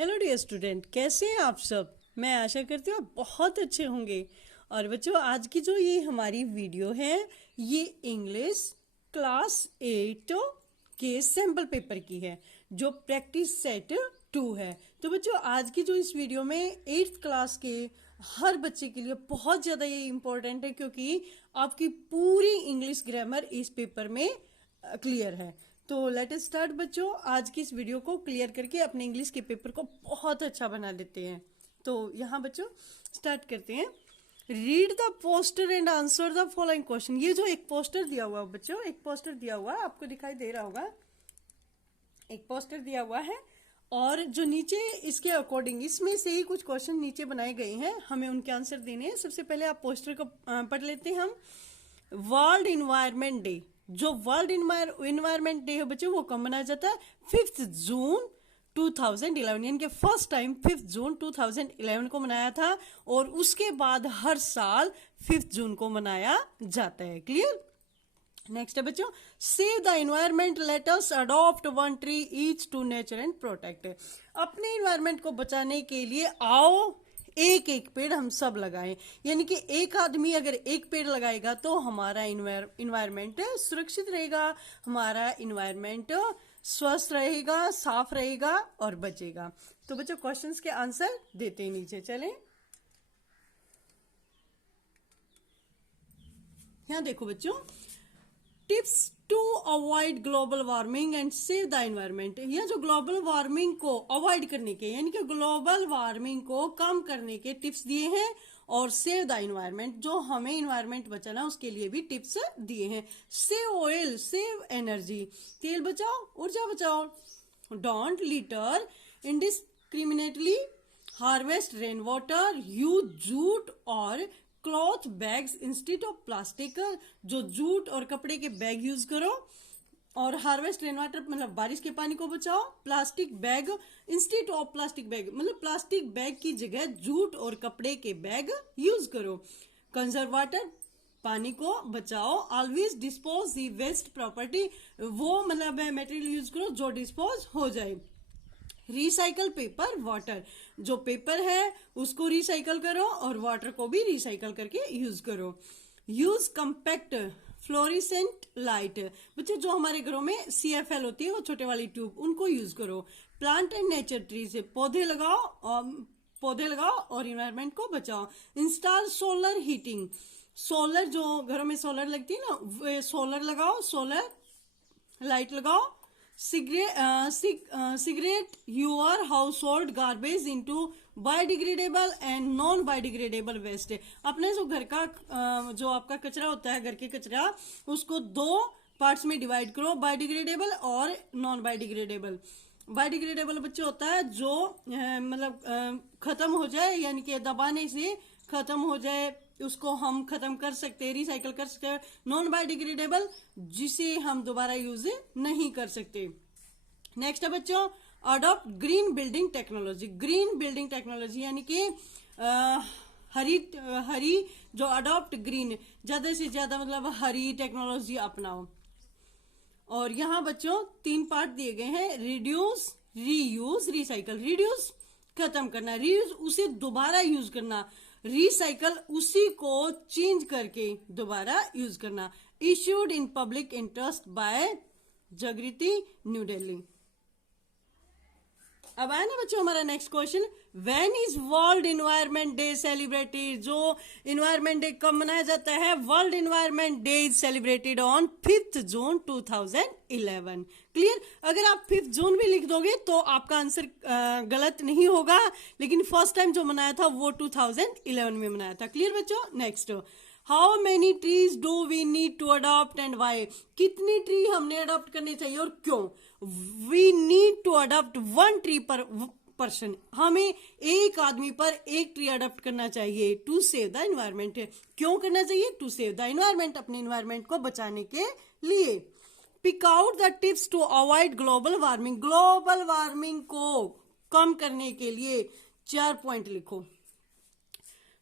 Hello dear student, कैसे हैं आप सब। मैं आशा करती हूँ आप बहुत अच्छे होंगे। और बच्चों, आज की जो ये हमारी वीडियो है ये इंग्लिश क्लास 8 के सैम्पल पेपर की है जो प्रैक्टिस सेट 2 है। तो बच्चों, आज की जो इस वीडियो में 8th क्लास के हर बच्चे के लिए बहुत ज़्यादा ये इम्पोर्टेंट है, क्योंकि आपकी पूरी इंग्लिश ग्रामर इस पेपर में क्लियर है। तो लेट अस स्टार्ट बच्चों, आज की इस वीडियो को क्लियर करके अपने इंग्लिश के पेपर को बहुत अच्छा बना लेते हैं। तो यहाँ बच्चों स्टार्ट करते हैं। Read the poster and answer the following question. ये जो एक पोस्टर दिया हुआ है बच्चों, एक पोस्टर दिया हुआ है, आपको दिखाई दे रहा होगा, एक पोस्टर दिया हुआ है और जो नीचे इसके अकॉर्डिंग इसमें से ही कुछ क्वेश्चन नीचे बनाए गए हैं, हमें उनके आंसर देने हैं। सबसे पहले आप पोस्टर को पढ़ लेते हैं हम। वर्ल्ड इन्वायरमेंट डे, जो वर्ल्ड इन्वायरमेंट डे है बच्चों, वो कब मनाया जाता है? 5 जून 2011, यानी कि फर्स्ट टाइम 5 जून 2011 को मनाया था और उसके बाद हर साल 5 जून को मनाया जाता है। क्लियर? नेक्स्ट है बच्चों, save the environment, let us adopt 1 tree each to nature and protect. अपने एनवायरमेंट को बचाने के लिए आओ एक एक पेड़ हम सब लगाएं। यानी कि एक आदमी अगर एक पेड़ लगाएगा तो हमारा इन्वायरमेंट सुरक्षित रहेगा, हमारा इन्वायरमेंट स्वस्थ रहेगा, साफ रहेगा और बचेगा। तो बच्चों, क्वेश्चंस के आंसर देते हैं नीचे। चलें, यहां देखो बच्चों, tips to avoid global warming and save the environment. यह जो ग्लोबल वार्मिंग को अवॉइड करने के, यानी कि ग्लोबल वार्मिंग को कम करने के टिप्स दिए हैं और सेव द एनवायरमेंट, जो हमें एनवायरमेंट बचाना उसके लिए भी टिप्स दिए हैं। सेव ऑयल, सेव एनर्जी, तेल बचाओ, ऊर्जा बचाओ। Don't litter indiscriminately, harvest rain water, use jute और cloth bags instead of plastic, जो जूट और कपड़े के बैग यूज करो। और हार्वेस्ट रेन वाटर मतलब बारिश के पानी को बचाओ। Plastic bag instead of plastic bag, मतलब प्लास्टिक बैग की जगह जूट और कपड़े के बैग यूज करो। कंजर्व वाटर, पानी को बचाओ। ऑलवेज डिस्पोज दी वेस्ट प्रॉपर्टी, वो मतलब मटेरियल यूज करो जो डिस्पोज हो जाए। रिसाइकल पेपर वाटर, जो पेपर है उसको रिसाइकल करो और वाटर को भी रिसाइकल करके यूज करो। यूज कंपैक्ट फ्लोरिसेंट लाइट, बच्चे जो हमारे घरों में CFL होती है वो छोटे वाली ट्यूब, उनको यूज करो। प्लांट एंड नेचर ट्रीज, पौधे लगाओ और इन्वायरमेंट को बचाओ। इंस्टॉल सोलर हीटिंग, सोलर जो घरों में सोलर लगती है ना, सोलर लगाओ, सोलर लाइट लगाओ। Segregate your household garbage into biodegradable and non biodegradable waste। अपने जो घर का जो आपका कचरा होता है, घर के कचरा, उसको 2 पार्ट्स में डिवाइड करो, बायोडिग्रेडेबल और नॉन बायोडिग्रेडेबल। बायोडिग्रेडेबल बच्चे होता है जो मतलब खत्म हो जाए, यानी कि दबाने से खत्म हो जाए, उसको हम खत्म कर सकते हैं, रिसाइकल कर सकते हैं। नॉन बायोडिग्रेडेबल, जिसे हम दोबारा यूज नहीं कर सकते। नेक्स्ट है बच्चों, adopt green building technology. Green building technology यानी कि हरी जो अडॉप्ट ग्रीन, ज्यादा से ज्यादा मतलब हरी टेक्नोलॉजी अपनाओ। और यहाँ बच्चों 3 पार्ट दिए गए हैं, रिड्यूस, रीयूज, रिसाइकल। रिड्यूस खत्म करना, रीयूज उसे दोबारा यूज करना, रिसाइकल उसी को चेंज करके दोबारा यूज करना। Issued in public interest by जागृति, न्यू दिल्ली। अब आया ना बच्चों हमारा next question, when is world environment day celebrated. जो इन्वायरमेंट डे कब मनाया जाता है? World environment day is celebrated on 5 June 2011। Clear? अगर आप 5 जून भी लिख दोगे तो आपका आंसर गलत नहीं होगा, लेकिन फर्स्ट टाइम जो मनाया था वो 2011 में मनाया था। क्लियर बच्चों? Next, how many trees do we need to adopt and why. कितनी ट्री हमने अडॉप्ट करनी चाहिए और क्यों? We need to adopt 1 tree per person, हमें एक आदमी पर 1 ट्री अडॉप्ट करना चाहिए टू सेव द एनवायरमेंट। क्यों करना चाहिए? टू सेव द एनवायरमेंट, अपने एनवायरमेंट को बचाने के लिए। Pick out the tips to avoid global warming. Global warming को कम करने के लिए 4 पॉइंट लिखो।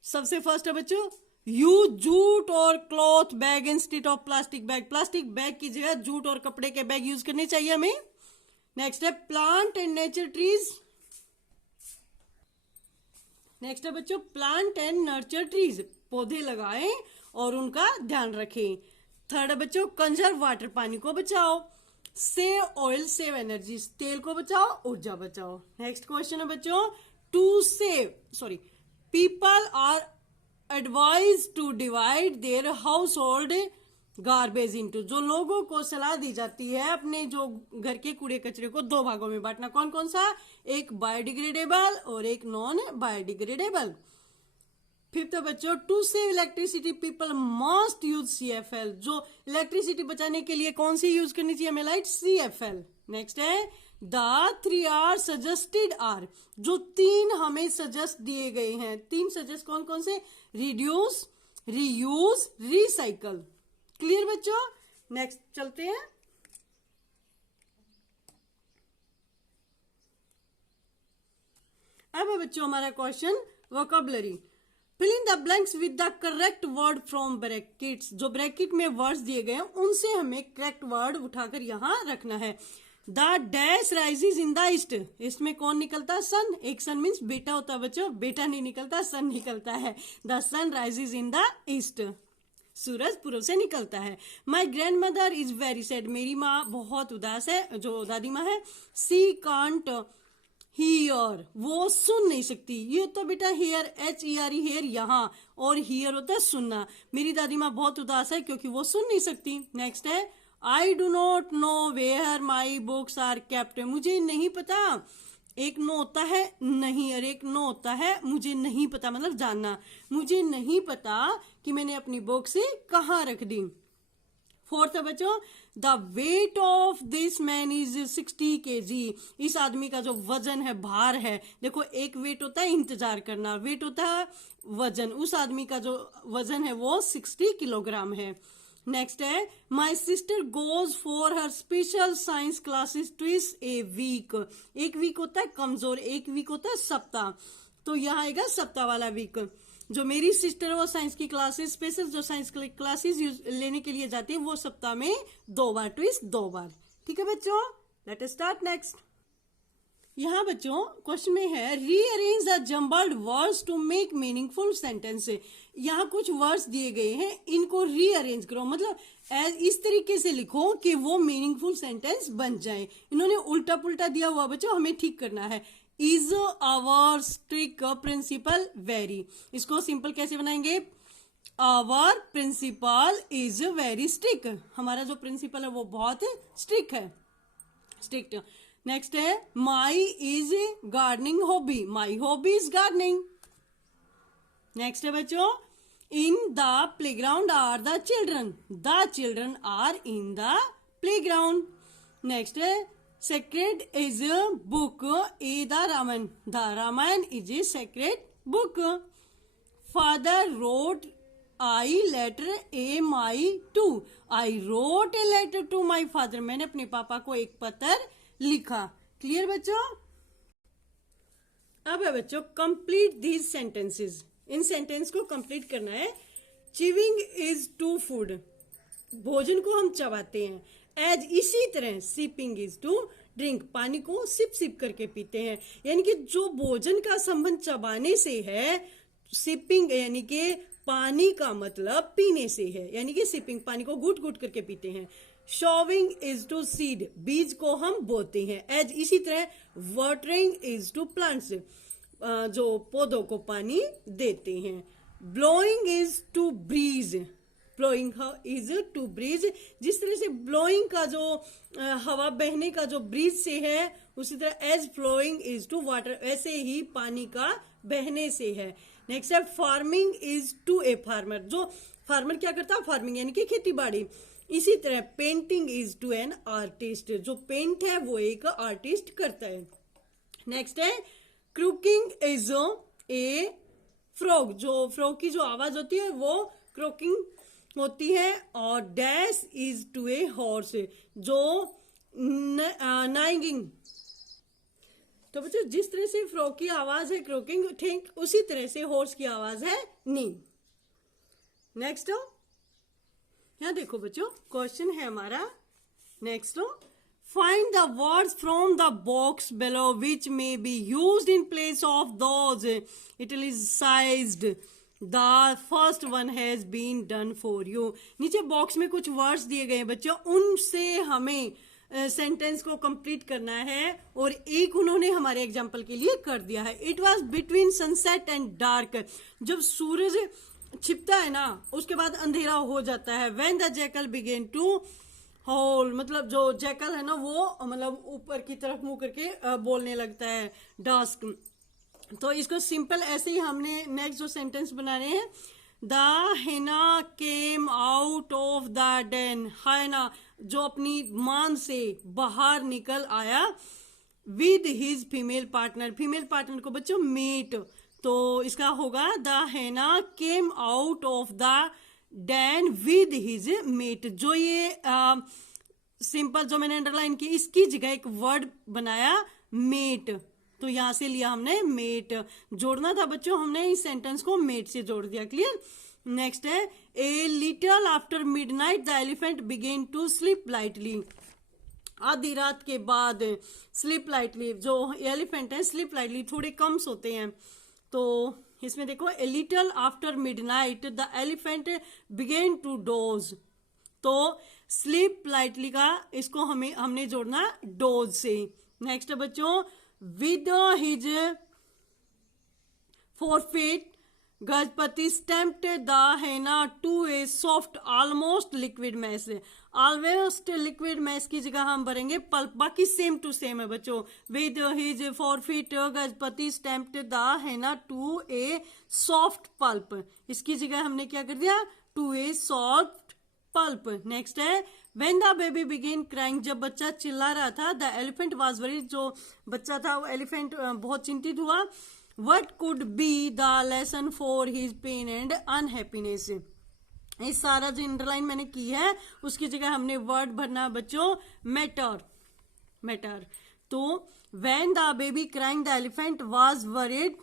सबसे फर्स्ट है बच्चों, यूज जूट और cloth bag instead of plastic bag. Plastic bag की जगह जूट और कपड़े के बैग यूज करने चाहिए हमें। नेक्स्ट है plant and nature trees. Next है बच्चों प्लांट एंड नर्चर ट्रीज, पौधे लगाएं और उनका ध्यान रखें। थर्ड है बच्चों कंजर्व वाटर, पानी को बचाओ। सेव ऑयल सेव एनर्जी, तेल को बचाओ ऊर्जा बचाओ। नेक्स्ट क्वेश्चन है बच्चों people are advise to divide their household garbage into, जो लोगों को सलाह दी जाती है अपने जो घर के कूड़े कचरे को दो भागों में बांटना। कौन कौन सा? एक बायोडिग्रेडेबल और एक नॉन बायोडिग्रेडेबल। फिफ्थ बच्चों to save electricity people must use CFL, जो इलेक्ट्रिसिटी बचाने के लिए कौन सी यूज करनी चाहिए हमें लाइट? CFL। नेक्स्ट है द 3 आर सजेस्टेड आर, जो 3 हमें सजेस्ट दिए गए हैं। 3 सजेस्ट कौन कौन से? Reduce, reuse, recycle. क्लियर बच्चों? नेक्स्ट चलते हैं। अब है बच्चों हमारा question vocabulary. Fill in the blanks with the correct word from brackets, जो ब्रैकेट में वर्ड्स दिए गए हैं उनसे हमें करेक्ट वर्ड उठाकर यहां रखना है। The dash rises in the east, इसमें कौन निकलता है? सन। एक सन मीन्स बेटा होता है बच्चों, बेटा नहीं निकलता, सन निकलता है। The sun rises in the east, सूरज पूर्व से निकलता है। My grandmother is very sad, मेरी माँ बहुत उदास है, जो दादी माँ है। सी कांट हियर, वो सुन नहीं सकती। ये तो बेटा हेयर, HERE हेयर यहाँ, और हियर होता है सुनना। मेरी दादी माँ बहुत उदास है क्योंकि वो सुन नहीं सकती। नेक्स्ट है I do not know where my books are kept, मुझे नहीं पता। एक नो होता है नहीं और एक नो होता है मुझे नहीं पता, मतलब जानना। मुझे नहीं पता कि मैंने अपनी बुक से कहाँ रख दी। फोर्थ है बच्चों the weight of this man is 60 kg, इस आदमी का जो वजन है, भार है। देखो एक वेट होता है इंतजार करना, वेट होता है वजन। उस आदमी का जो वजन है वो 60 किलोग्राम है। नेक्स्ट है my sister goes for her special science classes twice a week, एक वीक होता है कमजोर, एक वीक होता है सप्ताह, तो यहाँ आएगा सप्ताह वाला वीक। जो मेरी सिस्टर है वो साइंस की क्लासेस, स्पेशल जो साइंस क्लासेस लेने के लिए जाती है वो सप्ताह में 2 बार, ट्विस 2 बार। ठीक है बच्चों, लेट अस स्टार्ट नेक्स्ट। यहाँ बच्चों क्वेश्चन में है rearrange the jumbled words to make meaningful sentence. यहाँ कुछ वर्ड्स दिए गए हैं, इनको रीअरेंज करो, मतलब इस तरीके से लिखो कि वो मीनिंगफुल सेंटेंस बन जाए। इन्होंने उल्टा पुल्टा दिया हुआ बच्चों, हमें ठीक करना है। Is our strict principal very, इसको सिंपल कैसे बनाएंगे? Our principal is very strict, हमारा जो प्रिंसिपल है वो बहुत स्ट्रिक्ट है, स्ट्रिक्ट। नेक्स्ट है my is gardening hobby, my hobby is gardening. Next है बच्चों in the playground are the children are in the playground. Next है sacred is a book, the Ramayana is a sacred book. Father wrote I letter a my to, I wrote a letter to my father, मैंने अपने पापा को एक पत्र लिखा। Clear बच्चों? अब है बच्चों complete these sentences, in sentence को कंप्लीट करना है। chewing is to food, भोजन को हम चबाते हैं। एज इसी तरह सिपिंग इज टू ड्रिंक, पानी को सिप सिप करके पीते हैं। यानी कि जो भोजन का संबंध चबाने से है, सिपिंग यानी कि पानी का मतलब पीने से है, यानी कि सिपिंग पानी को घुट घुट करके पीते हैं। शॉविंग इज टू सीड, बीज को हम बोते हैं। एज इसी तरह वाटरिंग इज टू प्लांट्स, जो पौधों को पानी देते हैं। Blowing is to breeze, blowing is to breeze, जिस तरह से ब्लोइंग का जो हवा बहने का जो ब्रीज से है, उसी तरह as flowing is to water, ऐसे ही पानी का बहने से है। नेक्स्ट है farming is to a farmer, जो फार्मर क्या करता है? फार्मिंग यानी कि खेती बाड़ी। इसी तरह painting is to an artist, जो पेंट है वो एक आर्टिस्ट करता है। नेक्स्ट है क्रूकिंग इज ए फ्रॉग, जो फ्रॉग की जो आवाज होती है वो क्रोकिंग होती है। और dash is to a horse, जो नाइंगिंग, तो बच्चों जिस तरह से फ्रॉग की आवाज है क्रोकिंग, ठीक उसी तरह से हॉर्स की आवाज है नी। नेक्स्ट यहाँ देखो बच्चों क्वेश्चन है हमारा next Find the words from the box below which may be used in place of those italicized. The first one has been done for you. नीचे बॉक्स में कुछ वर्ड्स दिए गए हैं बच्चों, उनसे हमें सेंटेंस को कंप्लीट करना है और एक उन्होंने हमारे एग्जाम्पल के लिए कर दिया है. It was between sunset and dark. जब सूरज छिपता है ना उसके बाद अंधेरा हो जाता है. When the jackal began to howl, मतलब जो जैकल है ना वो मतलब ऊपर की तरफ मुंह करके बोलने लगता है. डास्क, तो इसको सिंपल ऐसे ही हमने नेक्स्ट जो सेंटेंस बनाने हैं. The hyena came out of the den. Hyena जो अपनी मान से बाहर निकल आया. With his female partner, female partner को बच्चों मेट, तो इसका होगा the hyena came out of the den with his mate. जो ये सिंपल जो मैंने अंडरलाइन की इसकी जगह एक वर्ड बनाया मेट, तो यहां से लिया हमने मेट. जोड़ना था बच्चों, हमने इस सेंटेंस को मेट से जोड़ दिया. क्लियर. नेक्स्ट है a little after midnight the elephant began to sleep lightly. आधी रात के बाद स्लीप लाइटली, जो एलिफेंट है स्लीप लाइटली थोड़े कम सोते हैं. तो इसमें देखो a little after midnight the elephant began to doze. तो स्लीप लाइटली का इसको हमने जोड़ना डोज से. नेक्स्ट है बच्चों with his forefeet Gajapati stamped the hyena to a soft almost liquid mess. Almost liquid mess की जगह हम भरेंगे पल्प. बाकी सेम टू सेम है बच्चों. With his forefeet Gajapati stamped the hyena to a soft pulp. इसकी जगह हमने क्या कर दिया to a soft pulp. Next है when the baby began crying. जब बच्चा चिल्ला रहा था द एलिफेंट वाज वरीड. जो बच्चा था वो एलिफेंट बहुत चिंतित हुआ. What could be the lesson for his pain and unhappiness. इस सारा जो अंडरलाइन मैंने की है उसकी जगह हमने वर्ड भरना बच्चों मैटर. मैटर. तो when the baby crying the elephant was worried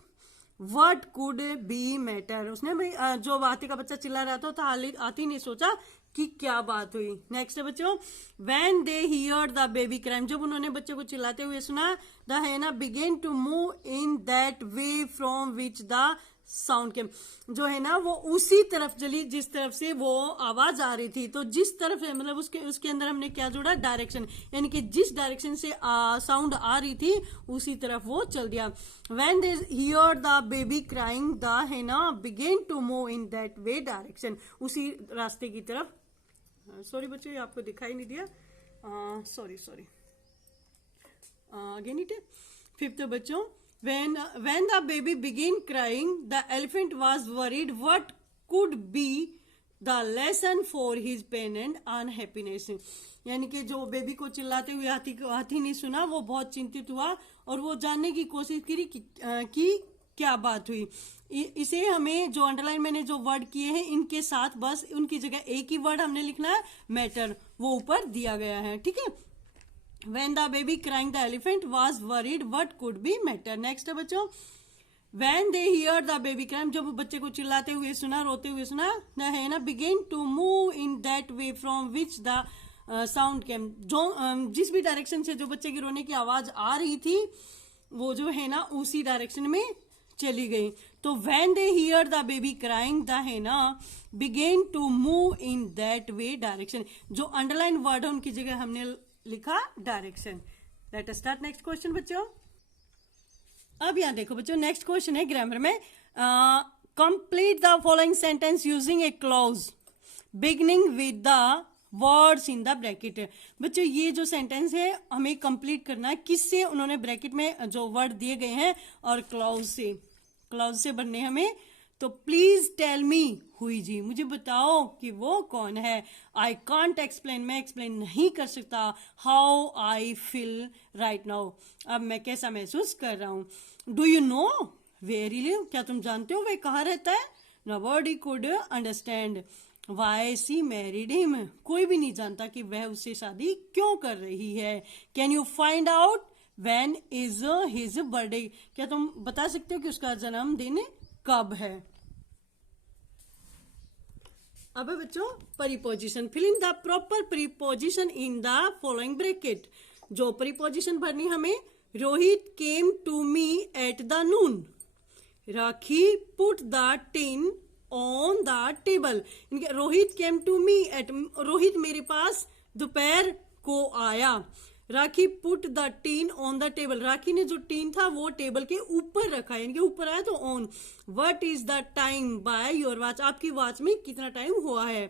what could be matter. उसने भाई जो हाथी का बच्चा चिल्ला रहा था तो हाथी ने सोचा कि क्या बात हुई. नेक्स्ट है बच्चों when they heard the baby crying. जब उन्होंने बच्चे को चिल्लाते हुए सुना the hyena began to move in that way from which the sound के. जो है ना वो उसी तरफ चली जिस तरफ से वो आवाज आ रही थी. तो जिस तरफ है मतलब उसके अंदर हमने क्या जोड़ा डायरेक्शन, यानी कि जिस डायरेक्शन से साउंड आ रही थी उसी तरफ वो चल दिया. When they hear the baby crying the hyena began to move in that way direction. उसी रास्ते की तरफ. सॉरी बच्चों ये आपको दिखाई नहीं दिया. Sorry again it. फिफ्थ बच्चों when the baby began crying the elephant was worried what could be the lesson for his pain and unhappiness. यानी कि जो बेबी को चिल्लाते हुए हाथी ने सुना वो बहुत चिंतित हुआ और वो जानने की कोशिश करी कि क्या बात हुई. इसे हमें जो अंडरलाइन मैंने जो वर्ड किए हैं इनके साथ बस उनकी जगह एक ही वर्ड हमने लिखना है मैटर, वो ऊपर दिया गया है. ठीक है. When the baby crying the elephant was worried what could be matter. Next है बच्चों when they hear the baby crying. जब बच्चे को चिल्लाते हुए सुना रोते हुए सुना the hyena began to move in that way from which the sound came. जो जिस भी डायरेक्शन से जो बच्चे की रोने की आवाज आ रही थी वो जो है ना उसी डायरेक्शन में चली गई. तो when they hear the baby crying the hyena began to move in that way direction. जो अंडरलाइन वर्ड है उनकी जगह हमने लिखा direction. Let us start next question बच्चों. अब यहां देखो बच्चों नेक्स्ट क्वेश्चन है ग्रामर में. Complete the following sentence using A clause beginning with the words in the bracket. बच्चों ये जो सेंटेंस है हमें कंप्लीट करना है किससे. उन्होंने ब्रैकेट में जो वर्ड दिए गए हैं और क्लॉज से बनने हमें. तो प्लीज टेल मी हुई जी, मुझे बताओ कि वो कौन है. आई कांट एक्सप्लेन, मैं एक्सप्लेन नहीं कर सकता. How I feel right now, अब मैं कैसा महसूस कर रहा हूं. Do you know where he live, क्या तुम जानते हो वह कहाँ रहता है. Nobody could understand why she married him, कोई भी नहीं जानता कि वह उससे शादी क्यों कर रही है. Can you find out when is his birthday, क्या तुम बता सकते हो कि उसका जन्मदिन कब है. अब बच्चों preposition. Fill in the proper preposition in the following bracket. जो प्रीपोजिशन भरनी हमें, Rohit came to me at the noon, Rakhi put the tin on the table. Rohit came to me at, Rohit मेरे पास दोपहर को आया। Rakhi put the tin on the table, Rakhi ने जो टीन था वो टेबल के ऊपर रखा, यानी कि ऊपर आया तो on. What is the time by your watch, आपकी वॉच में कितना टाइम हुआ है।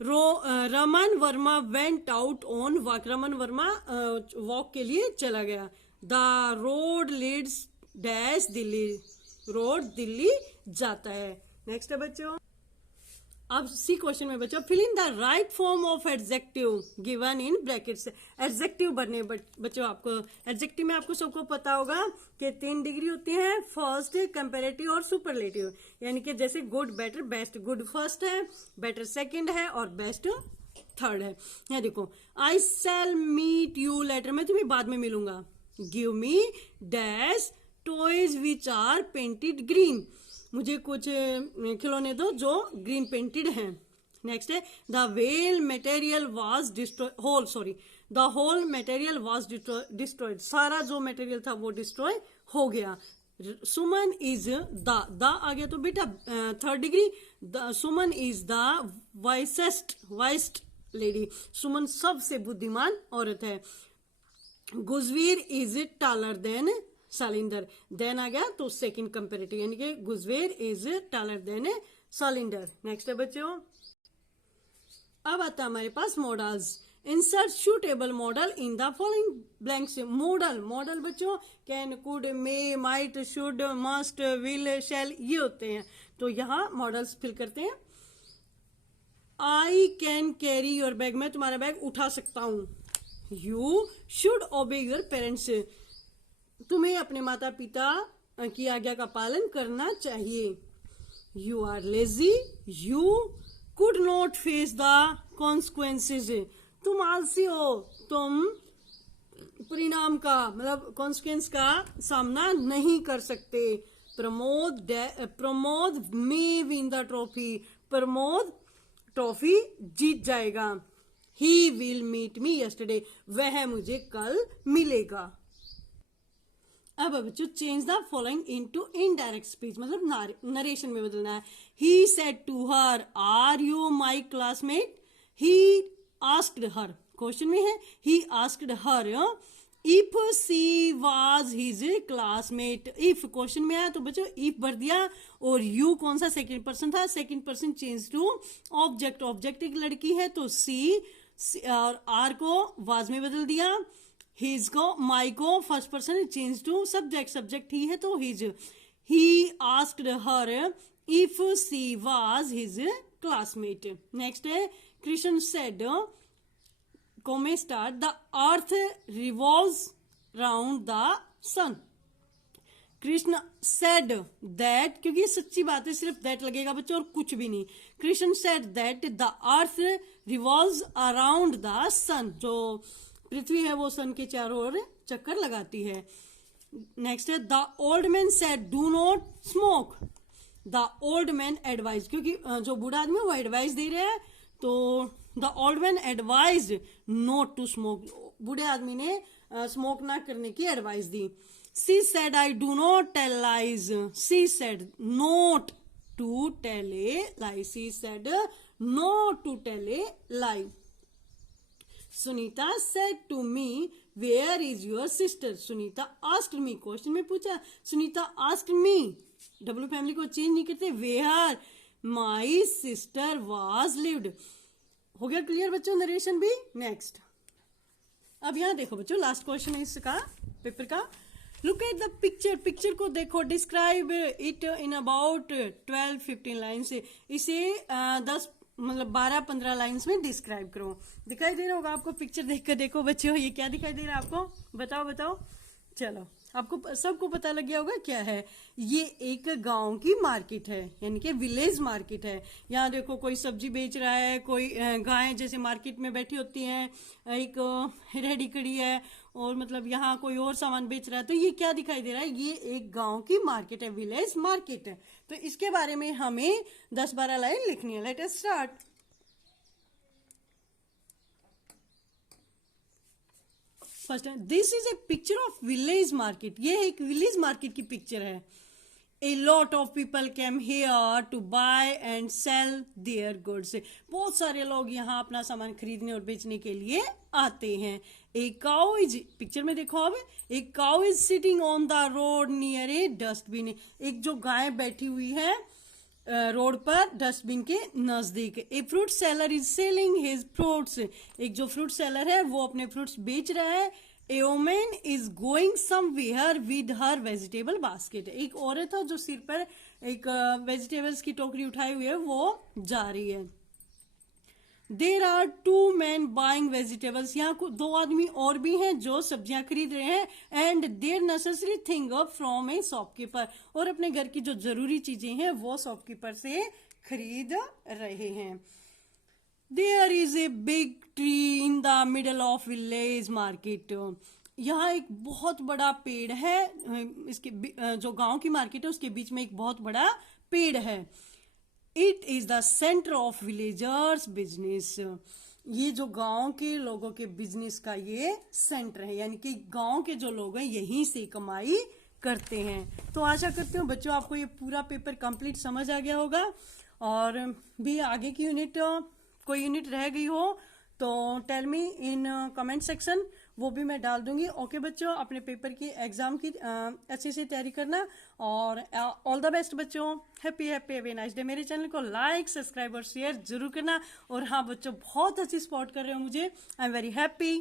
Raman Verma went out on walk, Raman Verma walk के लिए चला गया। The road Leeds dash Delhi, road Delhi जाता है। नेक्स्ट है बच्चों, अब सी क्वेश्चन में बच्चों, fill in the right form of adjective given in brackets. Adjective भरने बच्चों, आपको एडजेक्टिव में आपको सबको पता होगा कि 3 डिग्री होती है, फर्स्ट, कंपैरेटिव और सुपरलेटिव। यानी कि जैसे good, better, best, good first है, बेटर सेकंड है और बेस्ट थर्ड है। यहाँ देखो, I shall meet you later, मैं तुम्हें बाद में मिलूंगा। Give me dash toys which are painted green, मुझे कुछ खिलौने दो जो ग्रीन पेंटेड हैं। नेक्स्ट है, the well material was destroy, the whole material was destroyed, सारा जो मटेरियल था वो डिस्ट्रॉय हो गया। सुमन इज द आ गया तो बेटा third degree, Suman is the wisest lady, Suman सबसे बुद्धिमान औरत है। Gujvir is taller than Salinder, then आ गया तो सेकंड कंपेरेटिव, यानी कि Gujvir is taller than Salinder. Next है बच्चों, अब आता है हमारे पास modals. Insert suitable modal in the following blanks. Modal बच्चों can, could, may, might, should, must, will, shall, ये होते हैं। तो यहाँ मॉडल्स फिल करते हैं। I can carry your bag, मैं तुम्हारा बैग उठा सकता हूं। यू शुड ओबे योर पेरेंट्स, तुम्हें अपने माता पिता की आज्ञा का पालन करना चाहिए। You are lazy, you could not face the consequences, तुम आलसी हो, तुम परिणाम का मतलब कॉन्सिक्वेंस का सामना नहीं कर सकते। Pramod may win the trophy, Pramod trophy जीत जाएगा। He will meet me yesterday, वह मुझे कल मिलेगा। अब बच्चों, change the following into indirect speech, मतलब नरेशन में बदलना है। He said to her, are you my classmate, he asked her, question में है he asked her if she was his classmate. If question में आया तो बच्चों इफ भर दिया, और यू कौन सा सेकंड पर्सन था, second person change to object, object एक लड़की है तो सी, और आर को वाज में बदल दिया, हिज को, माई को first person change to subject, subject ही है तो his. He asked her if she was his classmate. Next है, Krishna said comma start the earth revolves round the sun. Krishna said that, क्योंकि ये सच्ची बात है, सिर्फ दैट लगेगा बच्चों और कुछ भी नहीं। Krishna said that the earth revolves around the sun, जो पृथ्वी है वो सन के चारों ओर चक्कर लगाती है। नेक्स्ट है, the old man said do not smoke, the old man advise, क्योंकि जो बूढ़ा आदमी है वो एडवाइस दे रहा है, तो the old man advise not to smoke, बूढ़े आदमी ने स्मोक ना करने की एडवाइस दी। She said I do not tell lies, she said not to tell a lie, she said not to tell a lie. Sunita said to me where is your sister, Sunita asked me, question में पूछा, Sunita asked me, डब्ल्यू family को change नहीं करते, where my sister was lived. हो गया clear बच्चों narration भी। नेक्स्ट, अब यहां देखो बच्चों, लास्ट क्वेश्चन है इसका पेपर का। Look at the picture, picture को देखो, describe it in about 12-15 lines, इसे 10 मतलब 12-15 लाइन्स में डिस्क्राइब करो। दिखाई दे रहा होगा आपको, पिक्चर देखकर देखो बच्चों, ये क्या दिखाई दे रहा है आपको, बताओ बताओ। चलो, आपको सबको पता लग गया होगा क्या है। ये एक गांव की मार्केट है, यानी कि विलेज मार्केट है। यहाँ देखो कोई सब्जी बेच रहा है, कोई गायें जैसे मार्केट में बैठी होती हैं, एक रेहड़ी खड़ी है, और मतलब यहाँ कोई और सामान बेच रहा है। तो ये क्या दिखाई दे रहा है, ये एक गांव की मार्केट है, विलेज मार्केट है। तो इसके बारे में हमें 10-12 लाइन लिखनी है। Let us start. First this is a picture of village market, ये एक विलेज मार्केट की पिक्चर है। A lot of people came here to buy and sell their goods. बहुत सारे लोग यहाँ अपना सामान खरीदने और बेचने के लिए आते हैं। एक काउ इज, पिक्चर में देखो अब, एक cow is sitting on the road near A dustbin. एक जो गाय बैठी हुई है रोड पर डस्टबिन के नजदीक। A fruit seller is selling his fruits, एक जो फ्रूट सेलर है वो अपने फ्रूट्स बेच रहा है। A woman is going somewhere with her vegetable basket. एक औरत है जो सिर पर एक वेजिटेबल्स की टोकरी उठाई हुई है, वो जा रही है। There are two men buying vegetables. यहाँ दो आदमी और भी हैं जो सब्जियां खरीद रहे हैं। And their necessary thing from a shopkeeper. और अपने घर की जो जरूरी चीजें हैं वो शॉपकीपर से खरीद रहे हैं। There is a big tree in the middle of village market. यहाँ एक बहुत बड़ा पेड़ है, इसके जो गांव की मार्केट है उसके बीच में एक बहुत बड़ा पेड़ है। It is the center of villagers business. ये जो गांव के लोगों के बिजनेस का ये सेंटर है, यानी कि गांव के जो लोग हैं यहीं से कमाई करते हैं। तो आशा करती हूँ बच्चों आपको ये पूरा पेपर कंप्लीट समझ आ गया होगा, और भी आगे की यूनिट कोई यूनिट रह गई हो तो tell me in comment section, वो भी मैं डाल दूंगी। ओके बच्चों, अपने पेपर की एग्जाम की अच्छे से तैयारी करना, और ऑल द बेस्ट बच्चों। Happy happy have a nice day. मेरे चैनल को लाइक सब्सक्राइब और शेयर जरूर करना। और हाँ बच्चों, बहुत अच्छी सपोर्ट कर रहे हो मुझे, आई एम वेरी हैप्पी।